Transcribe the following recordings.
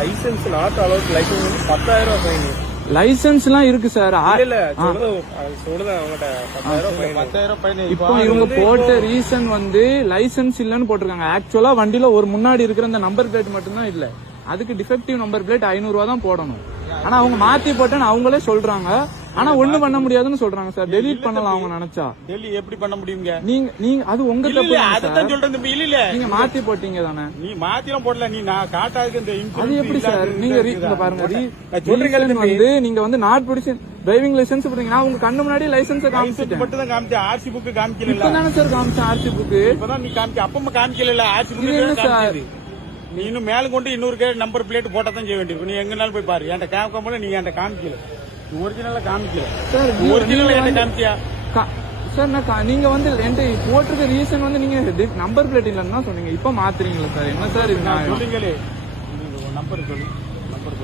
Licence not allowed licence வந்து 10,000 fine. Licence எல்லாம் இருக்கு சார். இல்ல சொல்லுதான் அவங்ககிட்ட 10,000 ஃபைன். இப்போ இவங்க போட்ட ரீசன் வந்து லைசன்ஸ் இல்லன்னு போட்டிருக்காங்க. ஆக்சுவலா வண்டியில ஒரு முன்னாடி இருக்கிற அந்த நம்பர் பிளேட் மட்டும் தான் இல்ல, அதுக்கு டிஃபெக்டிவ் நம்பர் பிளேட் 500 ரூபா தான் போடணும். ஆனா அவங்க மாத்தி போட்டேன்னு அவங்களே சொல்றாங்க. ஆனா ஒண்ணு பண்ண முடியாதுன்னு சொல்றாங்க சார். டெலீட் பண்ணலாம் அவங்க நினைச்சா. டெல்லி எப்படி பண்ண முடியுங்க? நீங்க அது உங்க தப்பு. அதான் சொல்றேன் தம்பி. இல்ல நீங்க மாத்தி போட்டீங்க தானே. நீ மாத்திலாம் போடல. நீ நான் காட்டாதுக்கு இந்த அது எப்படி சார்? நீங்க பாருங்க வந்து நீங்க வந்து நாட் பிடிச்சி டிரைவிங் லைசன்ஸ் போட்டீங்க. நான் உங்க கண்ணு முன்னாடி லைசன்ஸ் காமிச்சிட்டேன். மட்டும் தான் காமிச்சேன். ஆர்சி புக் காமிக்கல. இப்பதானே சார் காமிச்சேன் ஆர்சி புக். இப்பதான் நீ காமிக்க. அப்பமா காமிக்கல. ஆர்சி புக் காமிச்சது. நீ இன்னும் மேல கொண்டு இன்னொரு நம்பர் பிளேட் போட்டா தான் செய்ய வேண்டியிருக்கும். நீ எங்கனாலும் போய் பாரு. என்கிட்ட கேட்க நீ என்கிட்ட காமிக்கல. ஒரிஜினலா காமிக்கல சார். ஒரிஜினல் என்ன காமிச்சியா சார்? நான் நீங்க வந்து என்கிட்ட போட்டிருக்க ரீசன் வந்து நீங்க நம்பர் பிளேட் இல்லன்னு சொன்னீங்க. இப்ப மாத்துறீங்களா சார்? என்ன சார் இது? சொல்லுங்களே நம்பர் சொல்லு. நம்பர்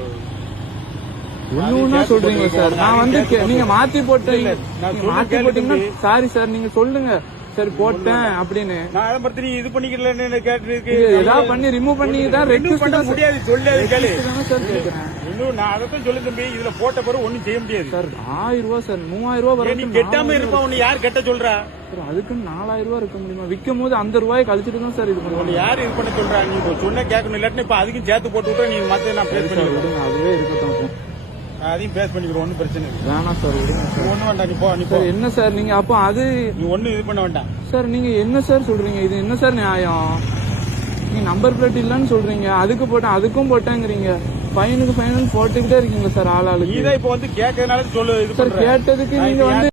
ஒண்ணு சொல்றீங்க சார். நான் வந்து நீங்க மாத்தி போட்டீங்க. மாத்தி போட்டீங்கன்னா சாரி சார் நீங்க சொல்லுங்க. சரி போட்டேன் அப்படின்னு நான் இது பண்ணிக்கல ஏதாவது பண்ணி ரிமூவ் பண்ணி தான் ரெக்வெஸ்ட் பண்ண முடியாது. சொல்லாது கேளு சார் கேக்குறேன். இன்னும் நான் அதான் சொல்லு தம்பி. இதுல போட்ட பிறகு ஒண்ணும் செய்ய முடியாது சார். 1000 ரூபா சார். 3000 ரூபா வர. நீ கெட்டாம இருப்பா. உன்னை யார் கெட்ட சொல்றா? அதுக்கு 4000 ரூபா இருக்க முடியுமா? விற்கும் போது அந்த ரூபாய் கழிச்சிட்டு தான் சார் இது பண்ணுவோம். யாரு இது பண்ண சொல்றா? நீ சொன்ன கேட்கணும். இல்லாட்டி இப்ப அதுக்கும் சேர்த்து போட்டு விட்டா நீ மத்த நான் பேஸ் பண்ணி விடுங்க. அதுவே இருக்கட்டும். அதையும் பேஸ் பண்ணிக்கிறோம். ஒன்னும் பிரச்சனை இல்லை. வேணாம் சார். ஒண்ணு வேண்டாம். நீ போ. நீ போ. என்ன சார் நீங்க அப்போ அது நீ ஒண்ணு இது பண்ண வேண்டாம் சார். நீங்க என்ன சார் சொல்றீங்க? இது என்ன சார் நியாயம்? நீங்க நம்பர் பிளேட் இல்லன்னு சொல்றீங்க. அதுக்கு போட்டேன் அதுக்கும் போட்டேங்கிறீங்க. ஃபைனுக்கு ஃபைனல் போட்டுக்கிட்டே இருக்கீங்க சார். ஆளாளுக்கு இதை இப்ப வந்து கேட்கறதுனால சொல்லு. சார் கேட்டதுக்கு நீங்க வந்து